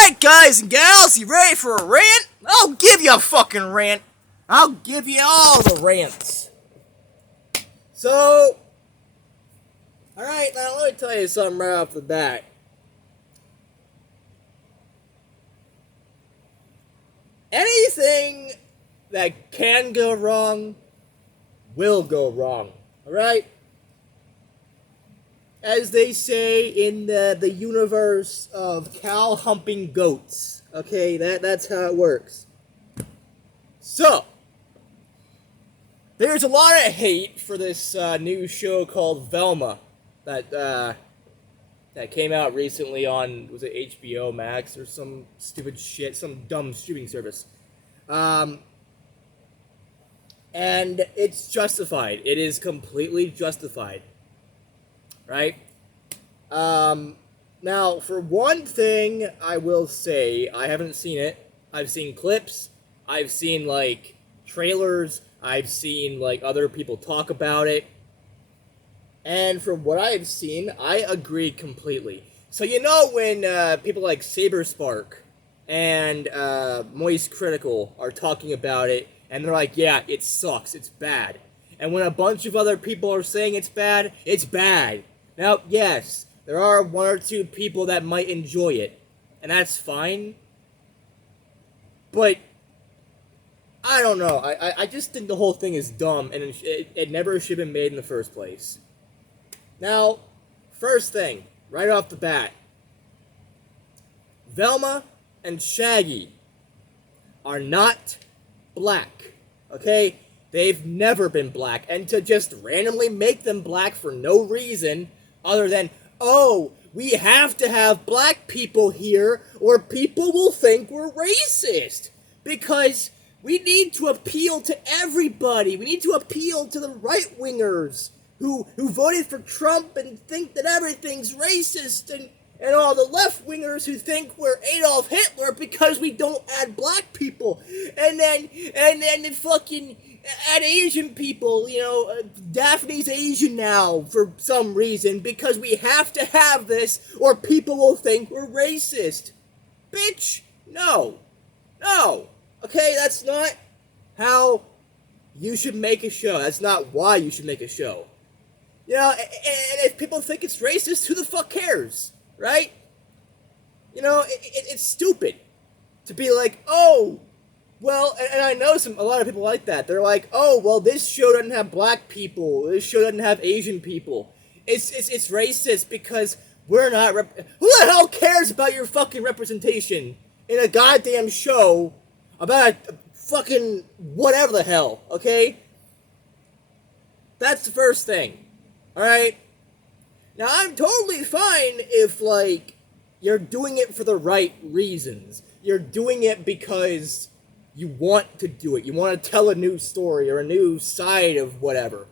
Alright, guys and gals, you ready for a rant? I'll give you a fucking rant. I'll give you all the rants. So, alright, now let me tell you something right off the bat. Anything that can go wrong will go wrong. Alright? As they say in the universe of cow-humping goats. Okay, that's how it works. So, there's a lot of hate for this new show called Velma that came out recently on, was it HBO Max or some stupid shit, some dumb streaming service. And it's justified. It is completely justified. Right? Now, for one thing, I will say, I haven't seen it. I've seen clips. I've seen, like, trailers. I've seen, like, other people talk about it. And from what I've seen, I agree completely. So, you know when people like Saberspark and Moist Critical are talking about it, and they're like, yeah, it sucks, it's bad. And when a bunch of other people are saying it's bad, it's bad. Now, yes, there are one or two people that might enjoy it, and that's fine. But, I don't know, I just think the whole thing is dumb, and it never should have been made in the first place. Now, first thing, right off the bat, Velma and Shaggy are not black, okay? They've never been black, and to just randomly make them black for no reason other than, oh, we have to have black people here or people will think we're racist, because we need to appeal to everybody. We need to appeal to the right-wingers who voted for Trump and think that everything's racist, and all the left-wingers who think we're Adolf Hitler because we don't add black people, and then the fucking add Asian people, you know, Daphne's Asian now for some reason because we have to have this or people will think we're racist. Bitch, no, okay, that's not how you should make a show. That's not why you should make a show. You know, and if people think it's racist, who the fuck cares, right? You know, it's stupid to be like, oh, well, and I know a lot of people like that. They're like, oh, well, this show doesn't have black people. This show doesn't have Asian people. It's racist because we're not. Who the hell cares about your fucking representation in a goddamn show about a fucking whatever the hell? Okay, that's the first thing. All right. Now I'm totally fine if like you're doing it for the right reasons. You're doing it because you want to do it. You want to tell a new story or a new side of whatever.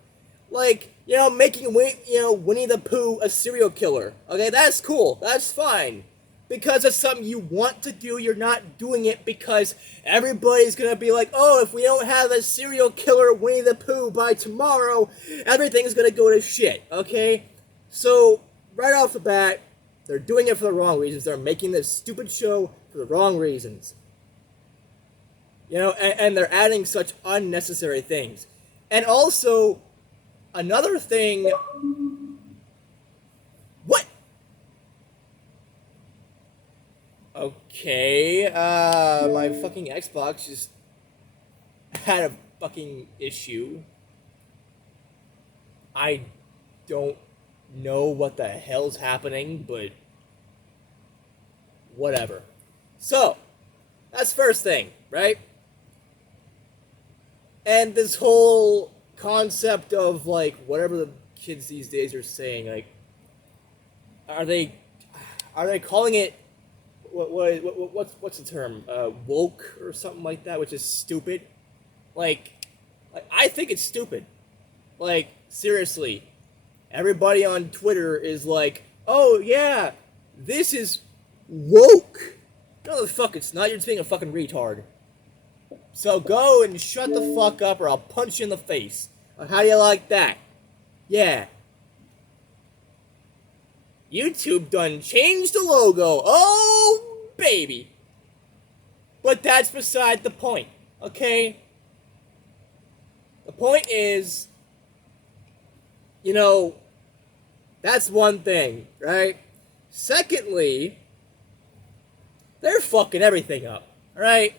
Like, you know, making Winnie the Pooh a serial killer. Okay, that's cool. That's fine. Because it's something you want to do, you're not doing it because everybody's gonna be like, oh, if we don't have a serial killer Winnie the Pooh by tomorrow, everything's gonna go to shit, okay? So, right off the bat, they're doing it for the wrong reasons. They're making this stupid show for the wrong reasons. You know, and they're adding such unnecessary things. And also, another thing... What? Okay, my fucking Xbox just had a fucking issue. I don't know what the hell's happening, but whatever. So, that's first thing, right? And this whole concept of, like, whatever the kids these days are saying, like, are they calling it, what's the term, woke or something like that, which is stupid? Like, I think it's stupid. Like, seriously, everybody on Twitter is like, oh yeah, this is woke. No, the fuck it's not. You're just being a fucking retard. So go and shut the fuck up or I'll punch you in the face. How do you like that? Yeah. YouTube done changed the logo. Oh, baby. But that's beside the point, okay? The point is, that's one thing, right? Secondly, they're fucking everything up, alright?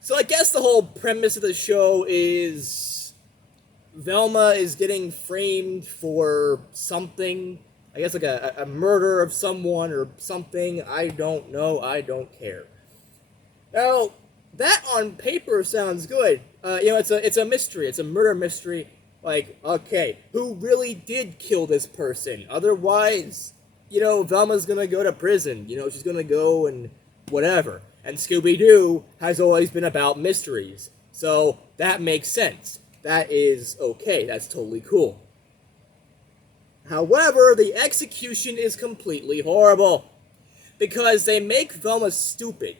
So I guess the whole premise of the show is Velma is getting framed for something. I guess like a murder of someone or something. I don't know. I don't care. Now, that on paper sounds good. It's a mystery. It's a murder mystery. Like, okay, who really did kill this person? Otherwise, Velma's gonna go to prison. She's gonna go and whatever. And Scooby-Doo has always been about mysteries. So that makes sense. That is okay. That's totally cool. However, the execution is completely horrible. Because they make Velma stupid.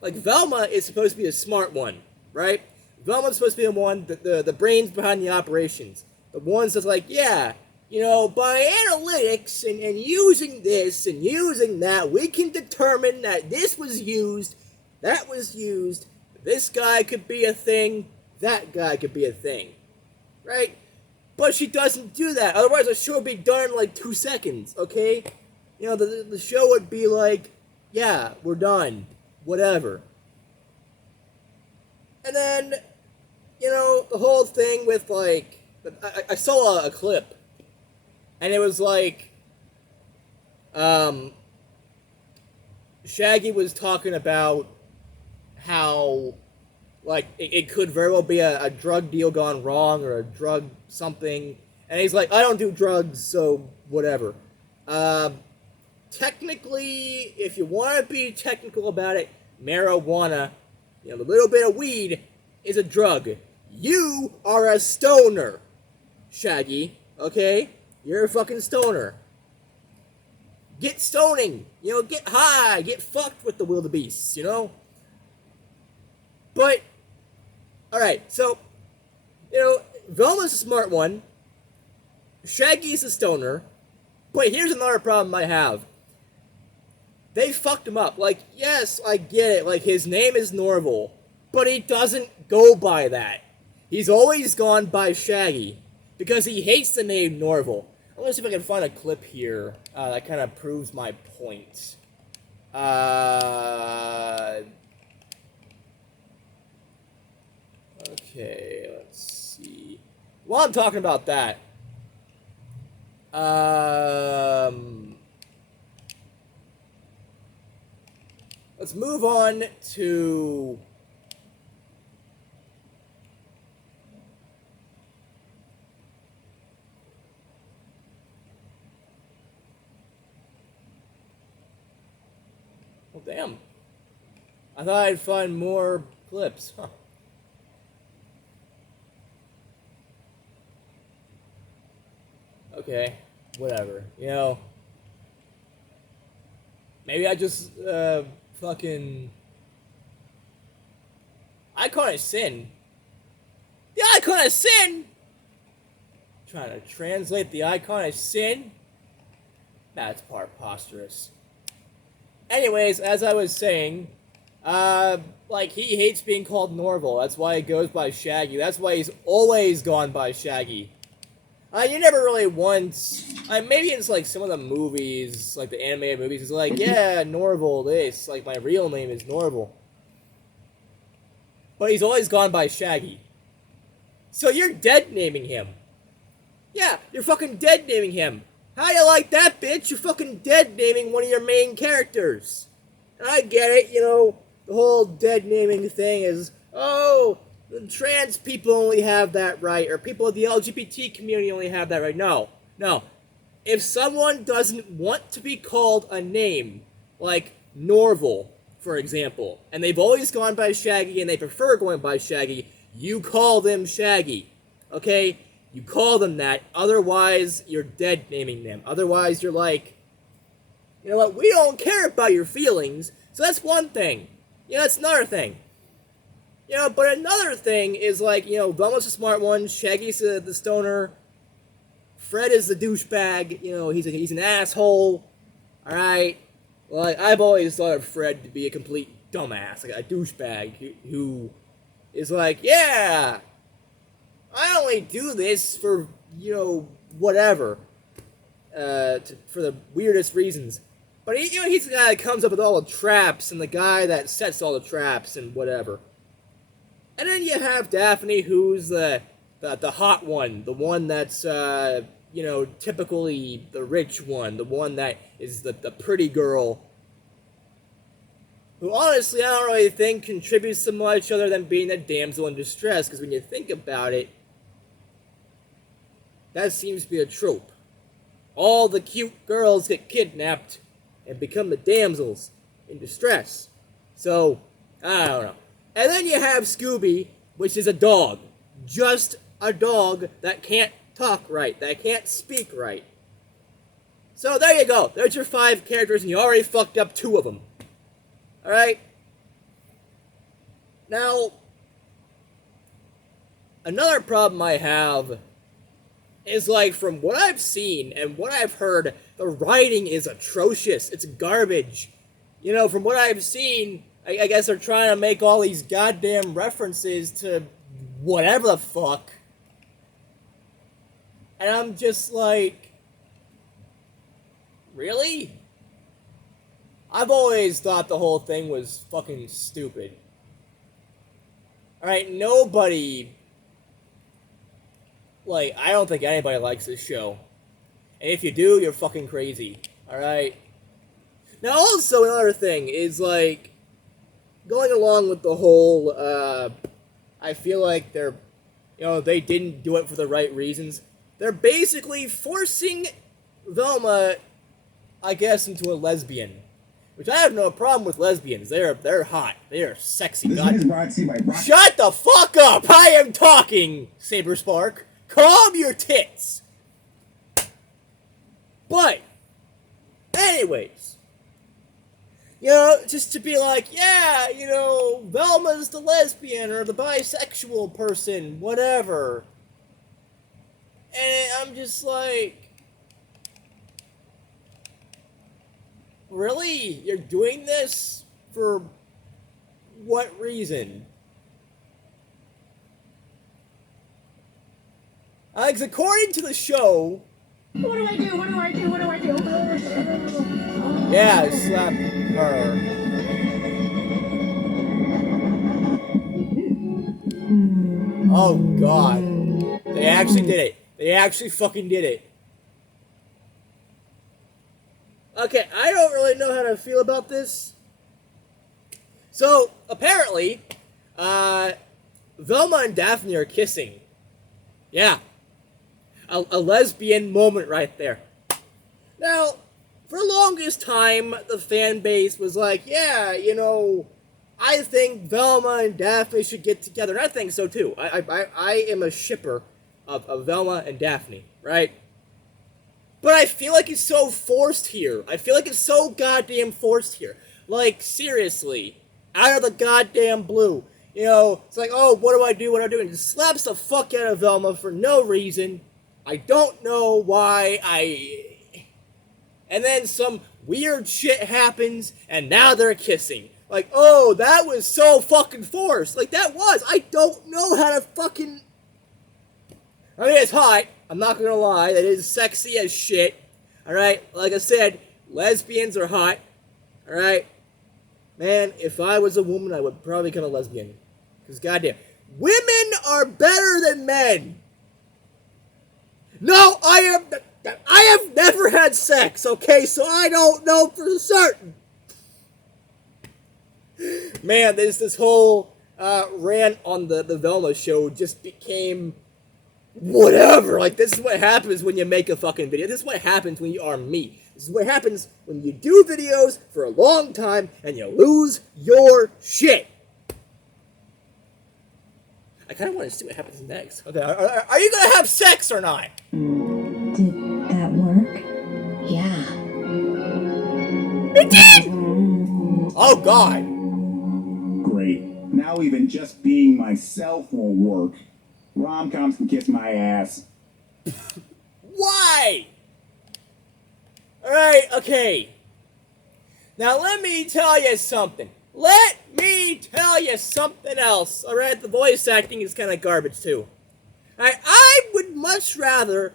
Like, Velma is supposed to be a smart one, right? Velma's supposed to be the one, the brains behind the operations. The ones that's like, yeah, by analytics and using this and using that, we can determine that this was used, that was used, this guy could be a thing, that guy could be a thing, right? But she doesn't do that, otherwise the show would be done in like 2 seconds, okay? The show would be like, yeah, we're done, whatever. And then, the whole thing with like, I saw a clip, and it was like, Shaggy was talking about how, like, it could very well be a drug deal gone wrong, or a drug something, and he's like, I don't do drugs, so whatever. Technically, if you want to be technical about it, marijuana, a little bit of weed, is a drug. You are a stoner, Shaggy, okay? You're a fucking stoner. Get stoning, get high, get fucked with the wildebeests, But, alright, so, Velma's a smart one, Shaggy's a stoner, but here's another problem I have. They fucked him up. Like, yes, I get it, like, his name is Norval, but he doesn't go by that. He's always gone by Shaggy, because he hates the name Norval. I'm gonna see if I can find a clip here that kind of proves my point. Okay, let's see. While I'm talking about that, let's move on to well, damn. I thought I'd find more clips. Huh. Okay, whatever. Maybe I just, fucking... Icon of Sin? The Icon of Sin?! Trying to translate the Icon of Sin? That's preposterous. Anyways, as I was saying, like, he hates being called Norval. That's why he goes by Shaggy. That's why he's always gone by Shaggy. You never really once... maybe it's like some of the movies, like the animated movies, it's like, yeah, Norval, this. Like, my real name is Norval. But he's always gone by Shaggy. So you're dead-naming him. Yeah, you're fucking dead-naming him. How you like that, bitch? You're fucking dead-naming one of your main characters. And I get it, the whole dead-naming thing is, oh... trans people only have that right, or people of the LGBT community only have that right. No. If someone doesn't want to be called a name, like Norval, for example, and they've always gone by Shaggy and they prefer going by Shaggy, you call them Shaggy, okay? You call them that, otherwise you're dead naming them. Otherwise you're like, you know what, we don't care about your feelings, so that's one thing. That's another thing. But another thing is like, Velma's the smart one, Shaggy's the stoner, Fred is the douchebag, he's an asshole, alright? Like, I've always thought of Fred to be a complete dumbass, like a douchebag who is like, yeah, I only do this for, whatever, for the weirdest reasons. But he's the guy that comes up with all the traps and the guy that sets all the traps and whatever. And then you have Daphne, who's the hot one, the one that's typically the rich one, the one that is the pretty girl, who honestly I don't really think contributes to much other than being a damsel in distress, because when you think about it, that seems to be a trope. All the cute girls get kidnapped and become the damsels in distress. So, I don't know. And then you have Scooby, which is a dog. Just a dog that can't talk right, that can't speak right. So there you go. There's your 5 characters, and you already fucked up 2 of them. Alright? Now, another problem I have is, like, from what I've seen and what I've heard, the writing is atrocious. It's garbage. From what I've seen, I guess they're trying to make all these goddamn references to whatever the fuck. And I'm just like, really? I've always thought the whole thing was fucking stupid. Alright, nobody, I don't think anybody likes this show. And if you do, you're fucking crazy. Alright? Now also another thing is, going along with the whole, I feel like they didn't do it for the right reasons. They're basically forcing Velma, I guess, into a lesbian. Which I have no problem with lesbians. They're hot. They are sexy. Shut the fuck up! I am talking, Saber Spark. Calm your tits. But, anyways, just to be like, yeah, Velma's the lesbian or the bisexual person, whatever. And I'm just like, really? You're doing this? For what reason? Because according to the show... What do I do? What do I do? What do I do? Yeah, slap her. Oh, God. They actually did it. They actually fucking did it. Okay, I don't really know how to feel about this. So, apparently, Velma and Daphne are kissing. Yeah. A lesbian moment right there. Now, for the longest time, the fan base was like, yeah, I think Velma and Daphne should get together. And I think so, too. I am a shipper of Velma and Daphne, right? But I feel like it's so forced here. I feel like it's so goddamn forced here. Like, seriously. Out of the goddamn blue. It's like, oh, what do I do? What do I do? And it slaps the fuck out of Velma for no reason. I don't know why. And then some weird shit happens, and now they're kissing. Like, oh, that was so fucking forced. Like, that was. I don't know how to fucking... I mean, it's hot. I'm not gonna lie. That is sexy as shit. Alright? Like I said, lesbians are hot. Alright? Man, if I was a woman, I would probably become a lesbian. Because goddamn. Women are better than men! No, I have never had sex, okay? So I don't know for certain. Man, this whole rant on the Velma show just became whatever. Like, this is what happens when you make a fucking video. This is what happens when you are me. This is what happens when you do videos for a long time and you lose your shit. I kind of want to see what happens next. Okay, are you going to have sex or not? Did that work? Yeah. It did! Oh, God. Great. Now even just being myself won't work. Rom-coms can kiss my ass. Why? Alright, okay. Now let me tell you something. Let me tell you something else. Alright, the voice acting is kind of garbage too. I would much rather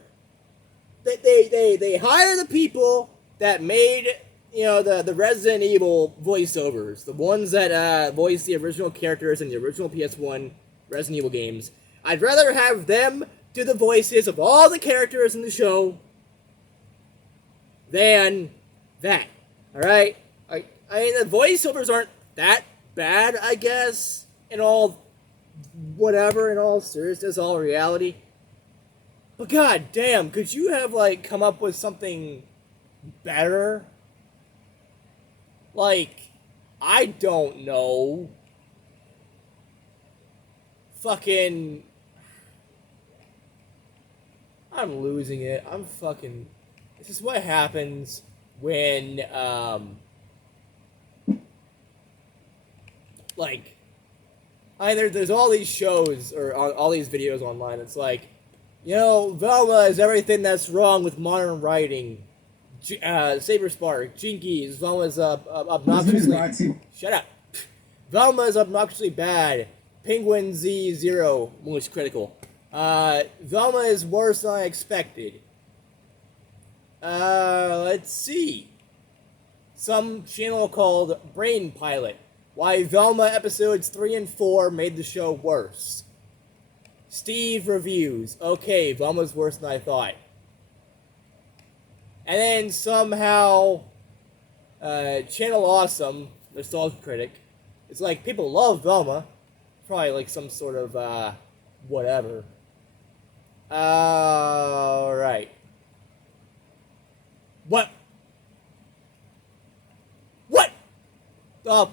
that they hire the people that made, the Resident Evil voiceovers, the ones that voice the original characters in the original PS1 Resident Evil games. I'd rather have them do the voices of all the characters in the show than that. Alright? I mean, the voiceovers aren't that bad, I guess, in all seriousness, all reality. But god damn, could you have, come up with something better? I don't know. Fucking... I'm losing it. This is what happens when, there's all these shows, or all these videos online, it's like, Velma is everything that's wrong with modern writing. Saber Spark, Jinkies, Velma's obnoxiously... Shut up. Velma is obnoxiously bad. Penguin Z0, most critical. Velma is worse than I expected. Let's see. Some channel called Brain Pilot. Why Velma episodes 3 and 4 made the show worse. Steve reviews. Okay, Velma's worse than I thought. And then somehow, Channel Awesome, nostalgia critic, it's like, people love Velma. Probably some sort of, whatever. Alright. What? What? Oh.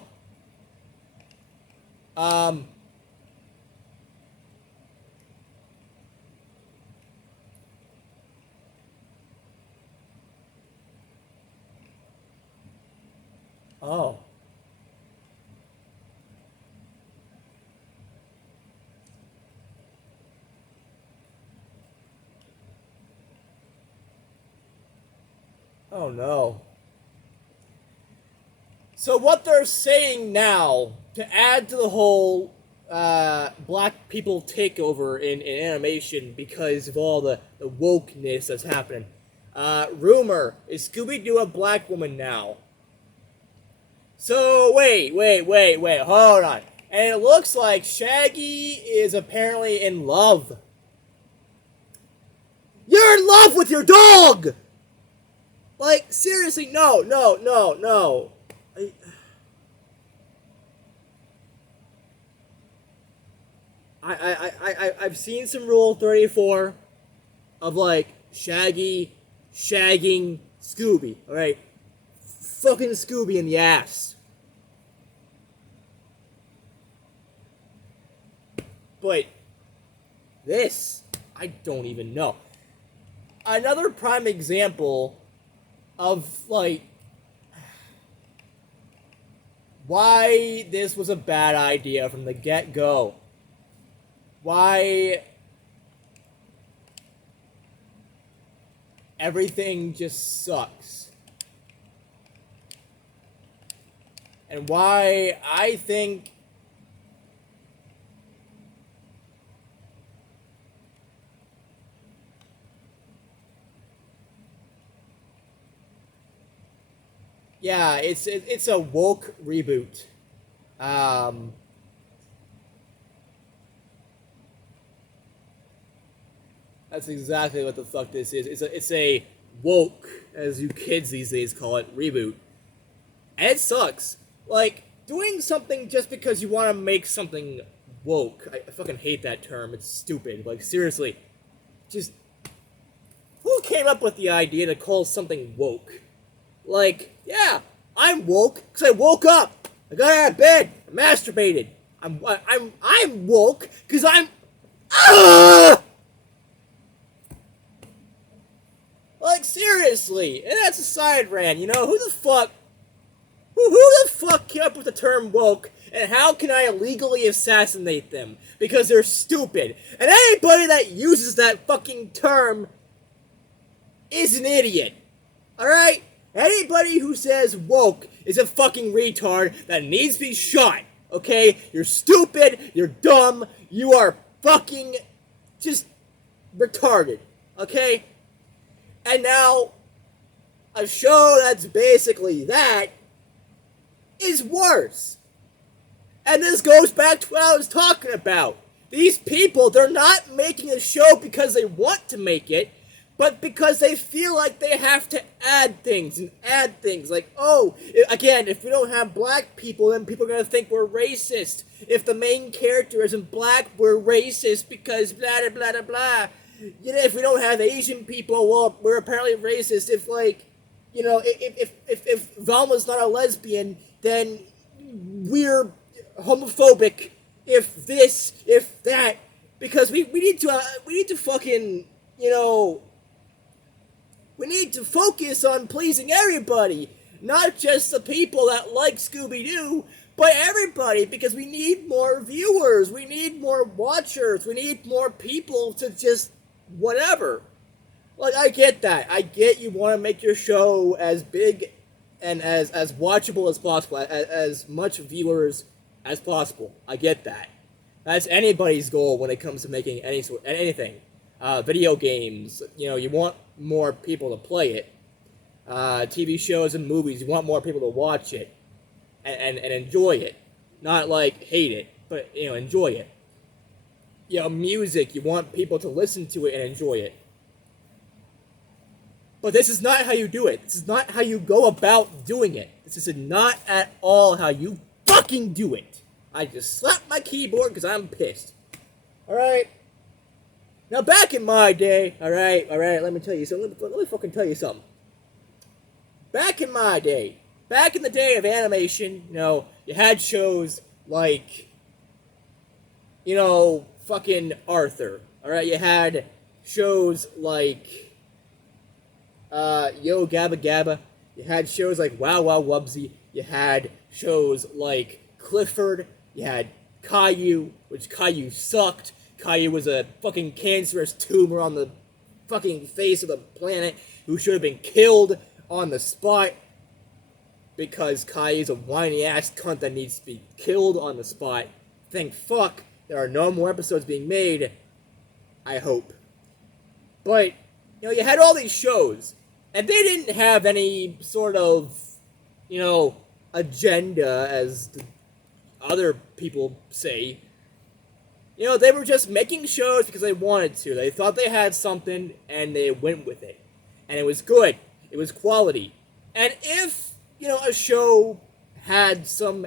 Oh. Oh no. So what they're saying now, to add to the whole black people takeover in animation because of all the wokeness that's happening. Rumor, is Scooby-Doo a black woman now? So, wait, hold on. And it looks like Shaggy is apparently in love. You're in love with your dog! Seriously, no. I've seen some Rule 34 of, Shaggy shagging Scooby, alright? Fucking Scooby in the ass. But this, I don't even know. Another prime example of, why this was a bad idea from the get-go. Why everything just sucks. And why I think yeah, it's a woke reboot. That's exactly what the fuck this is. It's a woke, as you kids these days call it, reboot. And it sucks. Doing something just because you want to make something woke. I fucking hate that term. It's stupid. Seriously. Just... who came up with the idea to call something woke? Yeah, I'm woke because I woke up. I got out of bed. I masturbated. I'm woke because I'm... seriously. And that's a side rant, who the fuck... Who the fuck came up with the term woke, and how can I illegally assassinate them? Because they're stupid. And anybody that uses that fucking term is an idiot. Alright? Anybody who says woke is a fucking retard that needs to be shot, okay? You're stupid, you're dumb, you are fucking just retarded, okay? And now, a show that's basically that is worse. And this goes back to what I was talking about. These people, they're not making a show because they want to make it, but because they feel like they have to add things and add things. Like, oh, again, if we don't have black people, then people are going to think we're racist. If the main character isn't black, we're racist because blah, blah, blah, blah, blah. You know, if we don't have Asian people, well, we're apparently racist. If, like, you know, if Velma's not a lesbian, then we're homophobic. If this, if that. Because we need to fucking, you know, we need to focus on pleasing everybody, not just the people that like Scooby-Doo, but everybody, because we need more viewers, we need more watchers, we need more people to just whatever. Like, I get that. I get you want to make your show as big and as watchable as possible, as much viewers as possible. I get that. That's anybody's goal when it comes to making anything. Video games, you know, you want more people to play it. TV shows and movies, you want more people to watch it and enjoy it. Not like hate it, but, you know, enjoy it. You know, music, you want people to listen to it and enjoy it. But this is not how you do it. This is not how you go about doing it. This is not at all how you fucking do it. I just slapped my keyboard because I'm pissed. Alright? Now, back in my day, alright, let me tell you something. Let me fucking tell you something. Back in my day, back in the day of animation, you know, you had shows like, you know, fucking Arthur. Alright, you had shows like, Yo Gabba Gabba. You had shows like Wow Wow Wubsy. You had shows like Clifford. You had Caillou, which Caillou sucked. Caillou was a fucking cancerous tumor on the fucking face of the planet who should have been killed on the spot because Caillou's a whiny ass cunt that needs to be killed on the spot. Thank fuck there are no more episodes being made. I hope. But, you know, you had all these shows, and they didn't have any sort of, you know, agenda, as the other people say. You know, they were just making shows because they wanted to. They thought they had something, and they went with it. And it was good. It was quality. And if, you know, a show had some,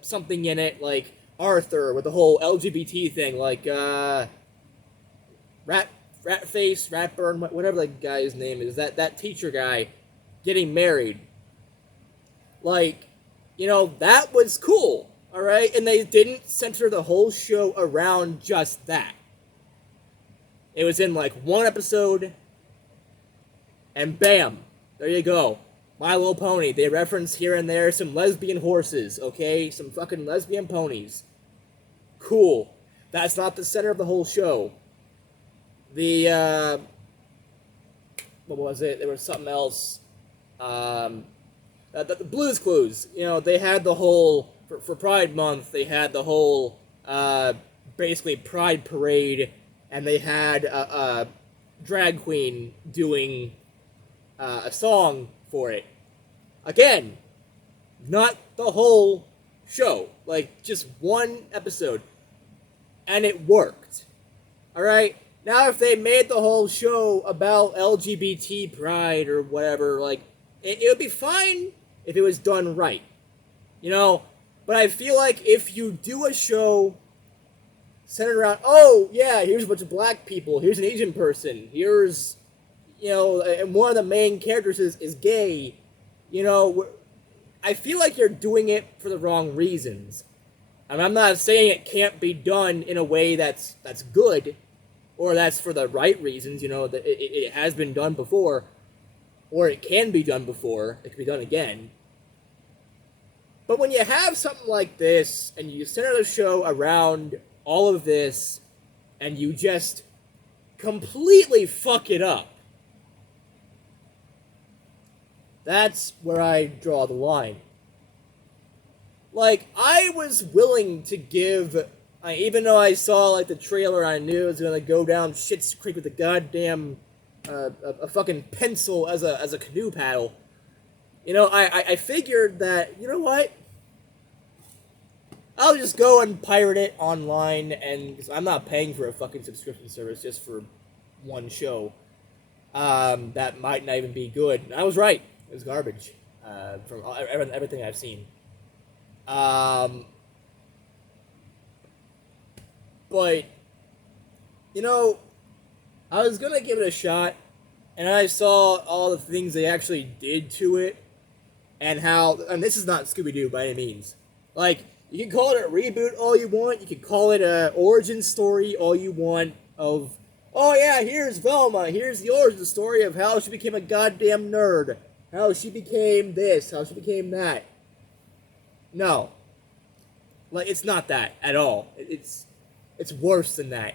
something in it, like Arthur with the whole LGBT thing, like, Ratburn, whatever the guy's name is, that teacher guy getting married. Like, you know, that was cool. Alright, and they didn't center the whole show around just that. It was in like one episode, and bam, there you go. My Little Pony. They reference here and there some lesbian horses, okay? Some fucking lesbian ponies. Cool. That's not the center of the whole show. What was it? There was something else. The Blue's Clues. You know, they had the whole... For Pride Month, they had the whole, basically Pride Parade, and they had a drag queen doing a song for it. Again, not the whole show, like just one episode, and it worked. Alright? Now if they made the whole show about LGBT pride or whatever, like, it would be fine if it was done right. You know? But I feel like if you do a show centered around, oh, yeah, here's a bunch of black people, here's an Asian person, here's, you know, and one of the main characters is gay, you know, I feel like you're doing it for the wrong reasons. I mean, I'm not saying it can't be done in a way that's good, or that's for the right reasons, you know, that it has been done before, or it can be done before, it can be done again. But when you have something like this, and you center the show around all of this, and you just completely fuck it up, That's where I draw the line. Like, I was willing to give, even though I saw, like, the trailer, I knew it was gonna go down Shit's Creek with a goddamn, a fucking pencil as a canoe paddle. You know, I figured that, you know what? I'll just go and pirate it online, and cause I'm not paying for a fucking subscription service just for one show. That might not even be good. And I was right. It was garbage. From everything I've seen. But, you know, I was gonna give it a shot, and I saw all the things they actually did to it, and how, and this is not Scooby-Doo by any means. Like, you can call it a reboot all you want, you can call it a origin story all you want of, oh yeah, here's Velma, here's the origin story of how she became a goddamn nerd, how she became this, how she became that. No. Like, it's not that at all. It's worse than that.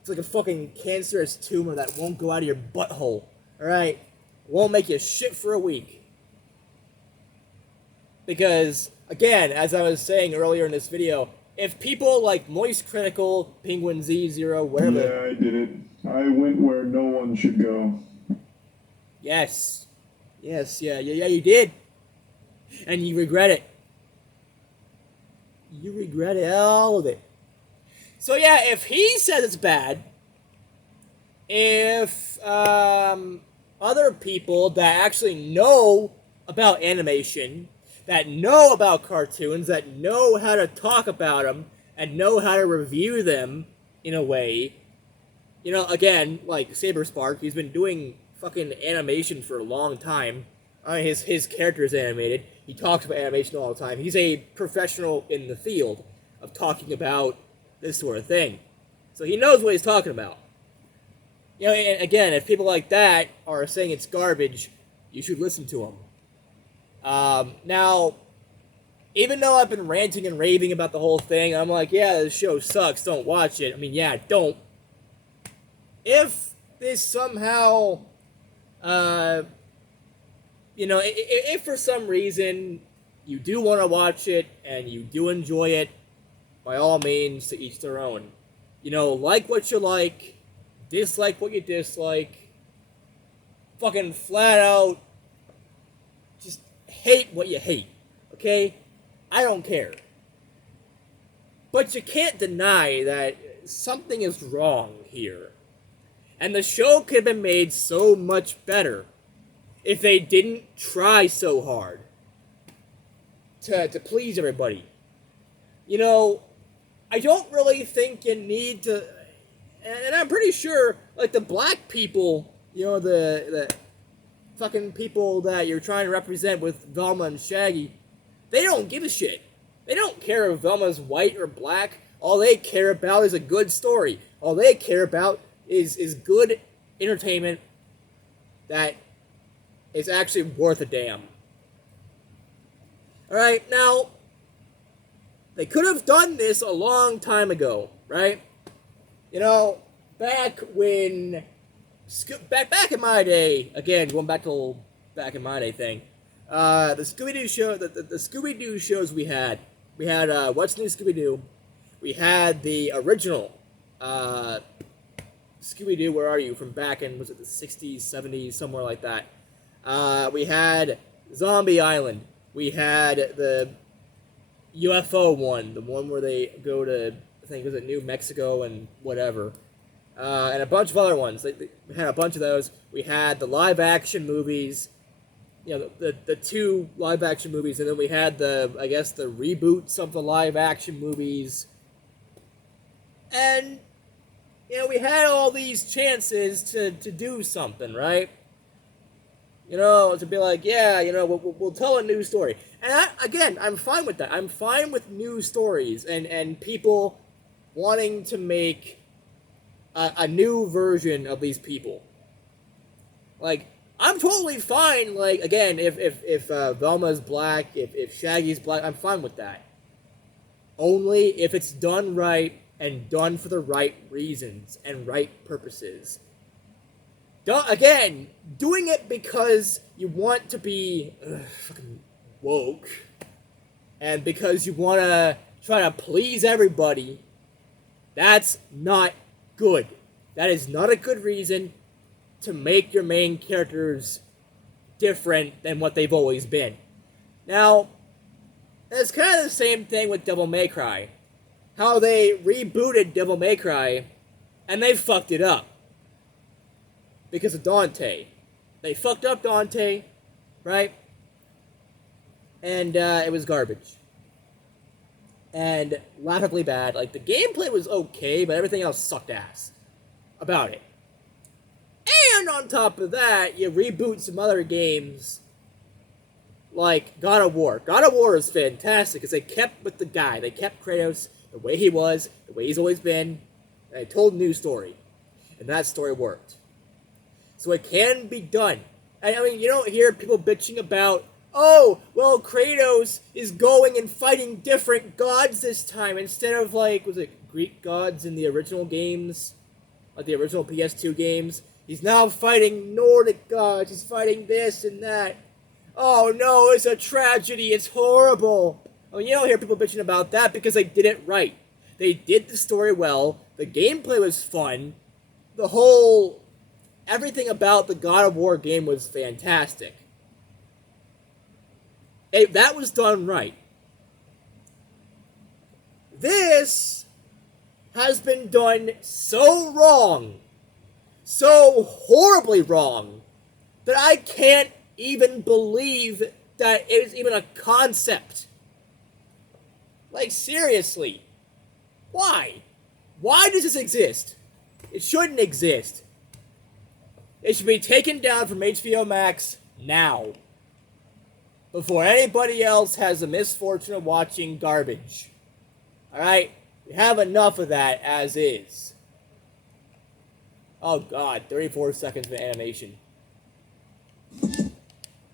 It's like a fucking cancerous tumor that won't go out of your butthole, alright? Won't make you shit for a week. Because, again, as I was saying earlier in this video, if people like Moist Critical, Penguin Z0, whatever... Yeah, I did it. I went where no one should go. Yes. Yes, yeah, you did. And you regret it. You regret it, all of it. So yeah, if he says it's bad, if other people that actually know about animation, that know about cartoons, that know how to talk about them, and know how to review them in a way, you know, again, like Saberspark, he's been doing fucking animation for a long time. His character is animated. He talks about animation all the time. He's a professional in the field of talking about this sort of thing. So he knows what he's talking about. You know, and again, if people like that are saying it's garbage, you should listen to them. Now, even though I've been ranting and raving about the whole thing, I'm like, yeah, this show sucks, don't watch it. I mean, yeah, don't. If this somehow, you know, if for some reason you do want to watch it and you do enjoy it, by all means, to each their own. You know, like what you like, dislike what you dislike, fucking flat out, just hate what you hate, okay? I don't care. But you can't deny that something is wrong here. And the show could have been made so much better if they didn't try so hard to please everybody. You know, I don't really think you need to, and I'm pretty sure, like, the black people, you know, the fucking people that you're trying to represent with Velma and Shaggy, they don't give a shit. They don't care if Velma's white or black. All they care about is a good story. All they care about is good entertainment that is actually worth a damn. Alright, now, they could have done this a long time ago, right? You know, back when, back in my day, again, going back to the whole back in my day thing, the Scooby-Doo show, the Scooby-Doo shows we had What's New Scooby-Doo, we had the original, Scooby-Doo, Where Are You, from back in, was it the 60s, 70s, somewhere like that. We had Zombie Island. We had the UFO one, the one where they go to, I think, was it New Mexico and whatever. And a bunch of other ones. We had a bunch of those. We had the live-action movies, you know, the two live-action movies, and then we had the reboots of the live-action movies. And, you know, we had all these chances to do something, right? You know, to be like, yeah, you know, we'll tell a new story. And again, I'm fine with that. I'm fine with new stories and people wanting to make a new version of these people. Like, I'm totally fine, like, again, if Velma's black, if Shaggy's black, I'm fine with that. Only if it's done right and done for the right reasons and right purposes. Again, doing it because you want to be fucking woke, and because you want to try to please everybody, that's not good. That is not a good reason to make your main characters different than what they've always been. Now, it's kind of the same thing with Devil May Cry. How they rebooted Devil May Cry, and they fucked it up. Because of Dante. They fucked up Dante, right? And it was garbage. And laughably bad. Like, the gameplay was okay, but everything else sucked ass about it. And on top of that, you reboot some other games like God of War. God of War is fantastic because they kept with the guy. They kept Kratos the way he was, the way he's always been, and they told a new story. And that story worked. So it can be done. And I mean, you don't hear people bitching about, oh, well, Kratos is going and fighting different gods this time instead of, like, was it Greek gods in the original games? Like the original PS2 games? He's now fighting Nordic gods. He's fighting this and that. Oh no, it's a tragedy. It's horrible. I mean, you don't hear people bitching about that because they did it right. They did the story well. The gameplay was fun. Everything about the God of War game was fantastic. That was done right. This has been done so wrong, so horribly wrong, that I can't even believe that it is even a concept. Like, seriously. Why? Why does this exist? It shouldn't exist. It should be taken down from HBO Max now. Before anybody else has the misfortune of watching garbage. Alright? We have enough of that as is. Oh god, 34 seconds of animation.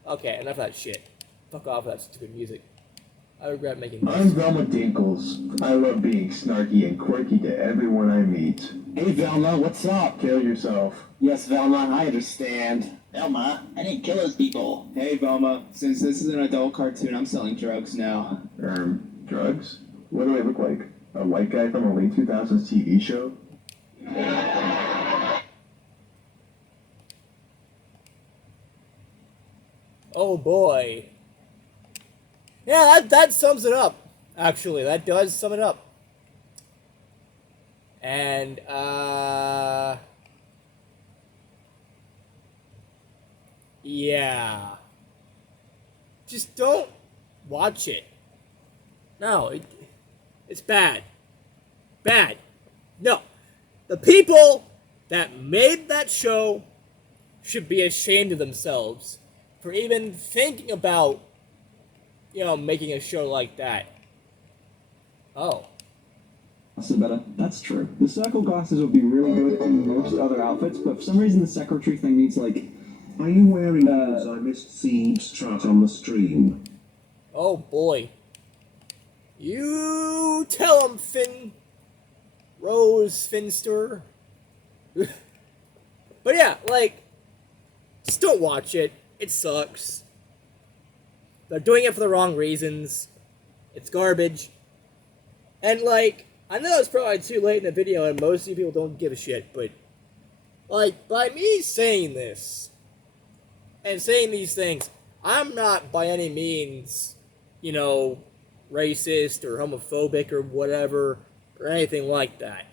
Okay, enough of that shit. Fuck off with that stupid music. I regret making this. I'm Velma Dinkles. I love being snarky and quirky to everyone I meet. Hey, Velma, what's up? Kill yourself. Yes, Velma, I understand. Velma, I didn't kill those people. Hey, Velma, since this is an adult cartoon, I'm selling drugs now. Drugs? What do I look like? A white guy from a late 2000s TV show? Oh boy. Yeah, that sums it up. Actually, that does sum it up. And, yeah. Just don't watch it. No, it's bad. Bad. No. The people that made that show should be ashamed of themselves for even thinking about, making a show like that. Oh. That's true. The circle glasses would be really good in most other outfits, but for some reason the secretary thing needs, like... Are you wearing those I missed Thieves' Trot on the stream? Oh boy. You tell him, Finn. Rose Finster. But yeah, just don't watch it. It sucks. They're doing it for the wrong reasons. It's garbage. And, I know it's probably too late in the video and most of you people don't give a shit, but, by me saying this, and saying these things, I'm not by any means, racist or homophobic or whatever, or anything like that.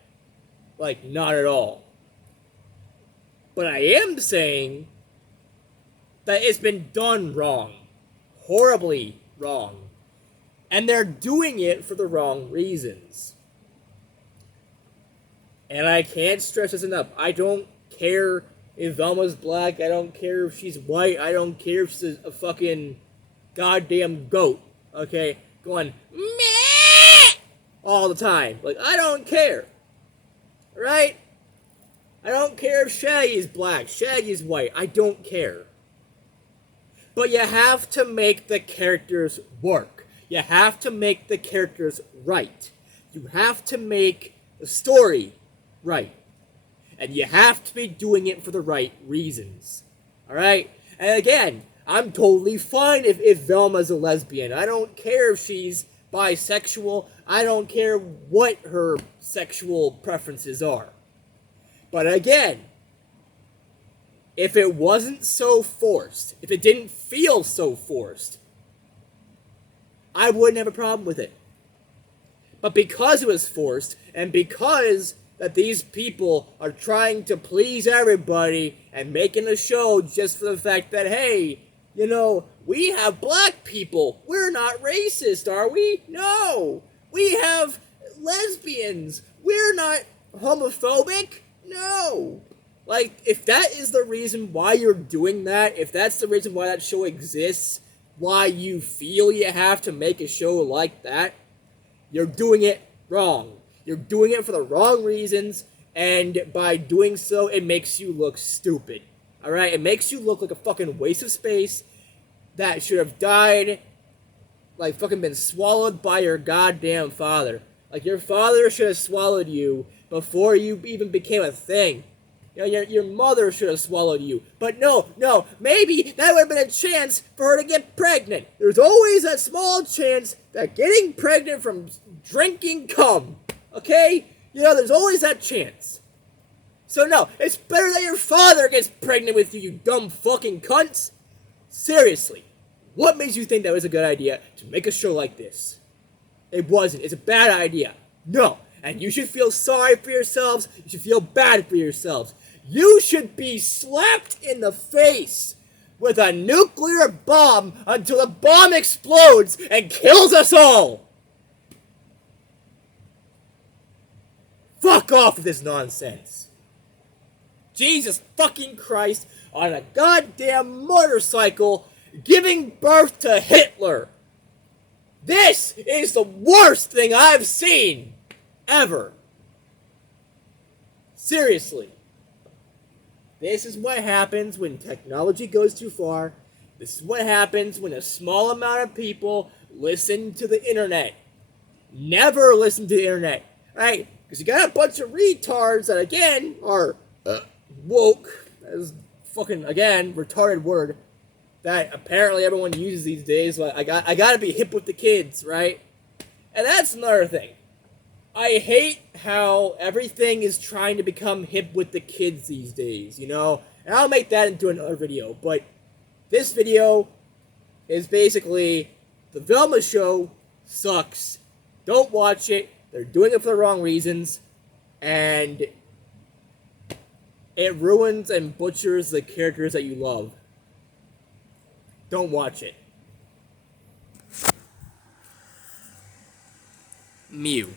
Not at all. But I am saying that it's been done wrong. Horribly wrong. And they're doing it for the wrong reasons. And I can't stress this enough. I don't care if Velma's black. I don't care if she's white. I don't care if she's a fucking goddamn goat. Okay? Going, meh! All the time. I don't care. Right? I don't care if Shaggy's black. Shaggy's white. I don't care. But you have to make the characters work. You have to make the characters right. You have to make the story right. And you have to be doing it for the right reasons. Alright? And again, I'm totally fine if Velma's a lesbian. I don't care if she's bisexual. I don't care what her sexual preferences are. But again, if it wasn't so forced, if it didn't feel so forced, I wouldn't have a problem with it. But because it was forced, and because that these people are trying to please everybody and making a show just for the fact that, hey, you know, we have black people. We're not racist, are we? No. We have lesbians. We're not homophobic. No. Like, if that is the reason why you're doing that, if that's the reason why that show exists, why you feel you have to make a show like that, you're doing it wrong. You're doing it for the wrong reasons, and by doing so, it makes you look stupid. Alright? It makes you look like a fucking waste of space that should have died, like fucking been swallowed by your goddamn father. Like, your father should have swallowed you before you even became a thing. You know, your mother should have swallowed you. But no, maybe that would have been a chance for her to get pregnant. There's always that small chance that getting pregnant from drinking cum, okay? You know, there's always that chance. So no, it's better that your father gets pregnant with you, you dumb fucking cunts. Seriously, what makes you think that was a good idea to make a show like this? It wasn't. It's a bad idea. No. And you should feel sorry for yourselves. You should feel bad for yourselves. You should be slapped in the face with a nuclear bomb until the bomb explodes and kills us all. Fuck off with this nonsense. Jesus fucking Christ, on a goddamn motorcycle giving birth to Hitler. This is the worst thing I've seen ever. Seriously. This is what happens when technology goes too far. This is what happens when a small amount of people listen to the internet. Never listen to the internet, right? Because you got a bunch of retards that, again, are woke. As fucking, again, retarded word that apparently everyone uses these days. Like, I gotta be hip with the kids, right? And that's another thing. I hate how everything is trying to become hip with the kids these days, you know? And I'll make that into another video, but this video is basically, the Velma show sucks. Don't watch it. They're doing it for the wrong reasons. And it ruins and butchers the characters that you love. Don't watch it. Mew.